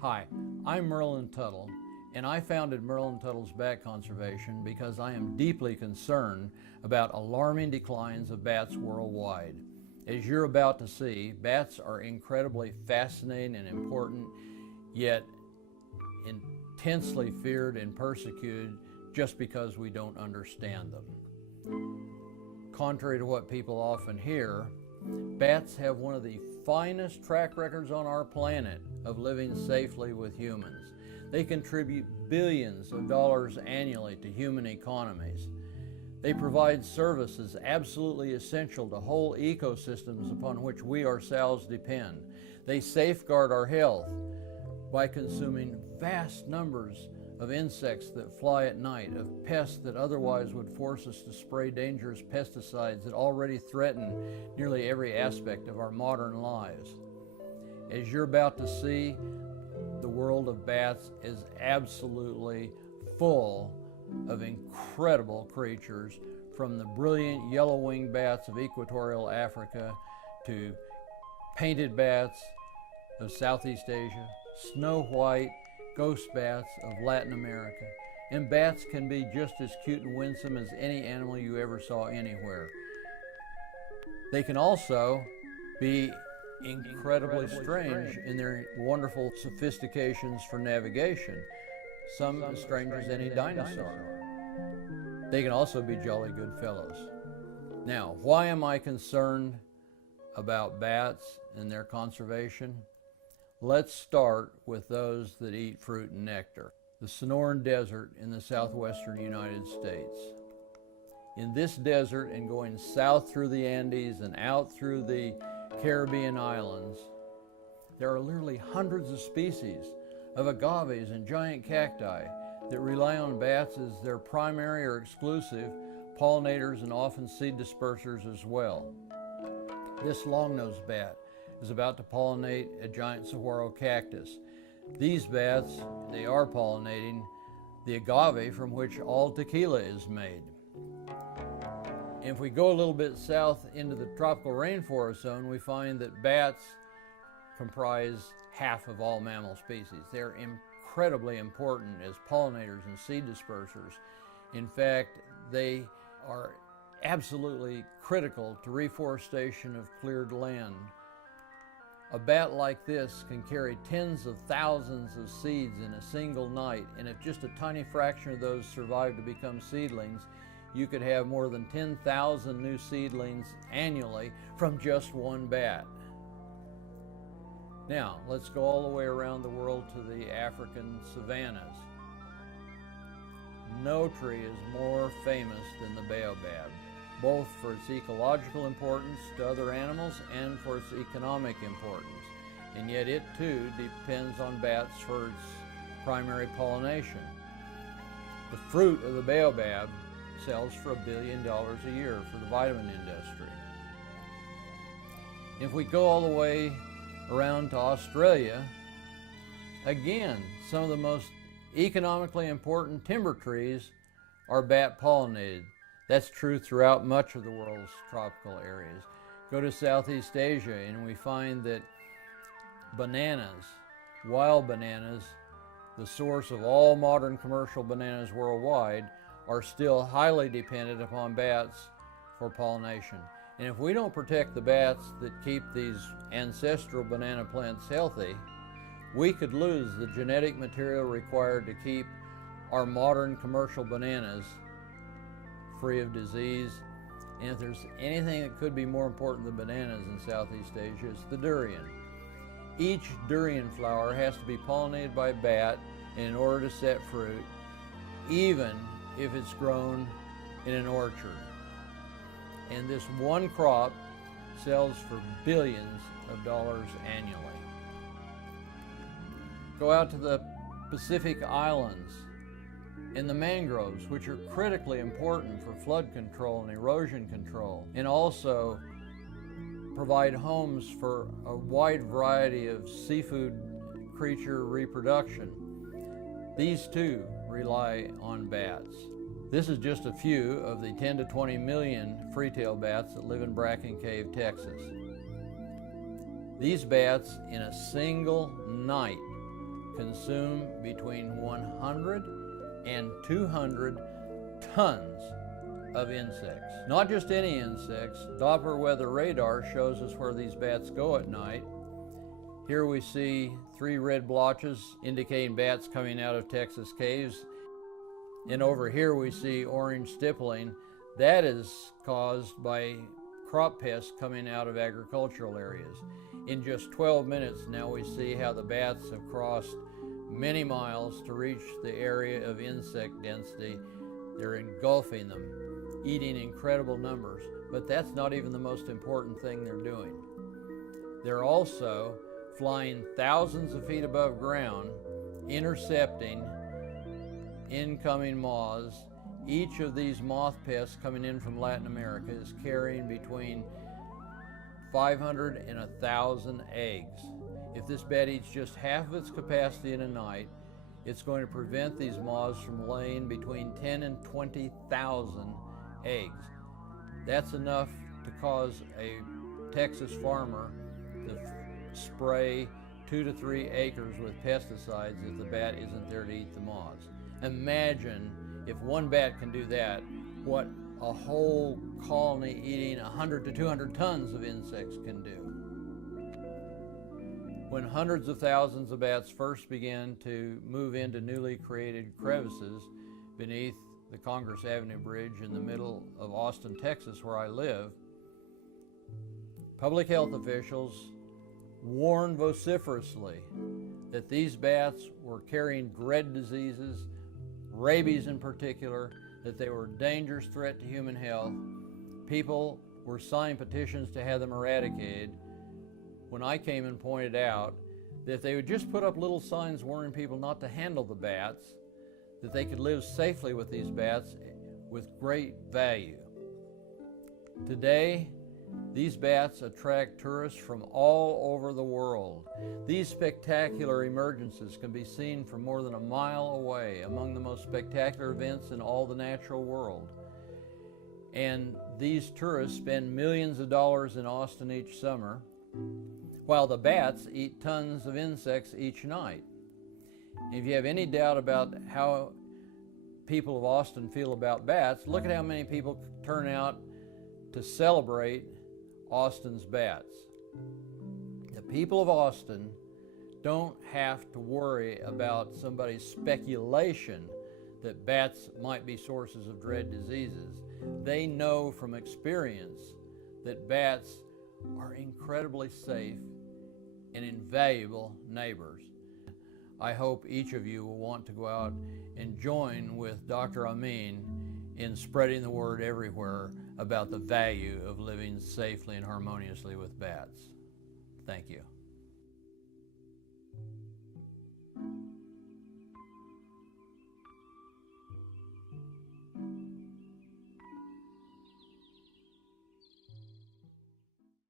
Hi, I'm Merlin Tuttle, and I founded Merlin Tuttle's Bat Conservation because I am deeply concerned about alarming declines of bats worldwide. As you're about to see, bats are incredibly fascinating and important, yet intensely feared and persecuted just because we don't understand them. Contrary to what people often hear, bats have one of the finest track records on our planet of living safely with humans. They contribute billions of dollars annually to human economies. They provide services absolutely essential to whole ecosystems upon which we ourselves depend. They safeguard our health by consuming vast numbers of insects that fly at night, of pests that otherwise would force us to spray dangerous pesticides that already threaten nearly every aspect of our modern lives. As you're about to see, the world of bats is absolutely full of incredible creatures, from the brilliant yellow-winged bats of equatorial Africa to painted bats of Southeast Asia, snow white ghost bats of Latin America, and bats can be just as cute and winsome as any animal you ever saw anywhere. They can also be incredibly strange in their wonderful sophistications for navigation, some as strange as any dinosaur. They can also be jolly good fellows. Now, why am I concerned about bats and their conservation? Let's start with those that eat fruit and nectar. The Sonoran Desert in the southwestern United States. In this desert, and going south through the Andes and out through the Caribbean islands, there are literally hundreds of species of agaves and giant cacti that rely on bats as their primary or exclusive pollinators and often seed dispersers as well. This long-nosed bat is about to pollinate a giant saguaro cactus. These bats, they are pollinating the agave from which all tequila is made. If we go a little bit south into the tropical rainforest zone, we find that bats comprise half of all mammal species. They're incredibly important as pollinators and seed dispersers. In fact, they are absolutely critical to reforestation of cleared land. A bat like this can carry tens of thousands of seeds in a single night, and if just a tiny fraction of those survive to become seedlings, you could have more than 10,000 new seedlings annually from just one bat. Now, let's go all the way around the world to the African savannas. No tree is more famous than the baobab, both for its ecological importance to other animals and for its economic importance. And yet it too depends on bats for its primary pollination. The fruit of the baobab sells for $1 billion a year for the vitamin industry. If we go all the way around to Australia, again, some of the most economically important timber trees are bat pollinated. That's true throughout much of the world's tropical areas. Go to Southeast Asia and we find that bananas, wild bananas, the source of all modern commercial bananas worldwide, are still highly dependent upon bats for pollination. And if we don't protect the bats that keep these ancestral banana plants healthy, we could lose the genetic material required to keep our modern commercial bananas free of disease. And if there's anything that could be more important than bananas in Southeast Asia, it's the durian. Each durian flower has to be pollinated by a bat in order to set fruit, even if it's grown in an orchard. And this one crop sells for billions of dollars annually. Go out to the Pacific Islands and the mangroves, which are critically important for flood control and erosion control, and also provide homes for a wide variety of seafood creature reproduction. These too rely on bats. This is just a few of the 10 to 20 million free-tailed bats that live in Bracken Cave, Texas. These bats in a single night consume between 100 and 200 tons of insects. Not just any insects. Doppler weather radar shows us where these bats go at night. Here we see 3 red blotches indicating bats coming out of Texas caves. And over here we see orange stippling. That is caused by crop pests coming out of agricultural areas. In just 12 minutes now we see how the bats have crossed many miles to reach the area of insect density. They're engulfing them, eating incredible numbers. But that's not even the most important thing they're doing. They're also flying thousands of feet above ground, intercepting incoming moths. Each of these moth pests coming in from Latin America is carrying between 500 and 1,000 eggs. If this bat eats just half of its capacity in a night, it's going to prevent these moths from laying between 10 and 20,000 eggs. That's enough to cause a Texas farmer to spray 2 to 3 acres with pesticides if the bat isn't there to eat the moths. Imagine if one bat can do that, what a whole colony eating 100 to 200 tons of insects can do. When hundreds of thousands of bats first began to move into newly created crevices beneath the Congress Avenue Bridge in the middle of Austin, Texas, where I live, public health officials warned vociferously that these bats were carrying dread diseases, rabies in particular, that they were a dangerous threat to human health. People were signing petitions to have them eradicated. When I came and pointed out that if they would just put up little signs warning people not to handle the bats, that they could live safely with these bats with great value. Today, these bats attract tourists from all over the world. These spectacular emergences can be seen from more than a mile away, among the most spectacular events in all the natural world. And these tourists spend millions of dollars in Austin each summer, while the bats eat tons of insects each night. If you have any doubt about how people of Austin feel about bats, look at how many people turn out to celebrate Austin's bats. The people of Austin don't have to worry about somebody's speculation that bats might be sources of dread diseases. They know from experience that bats are incredibly safe and invaluable neighbors. I hope each of you will want to go out and join with Dr. Ahmim in spreading the word everywhere about the value of living safely and harmoniously with bats. Thank you.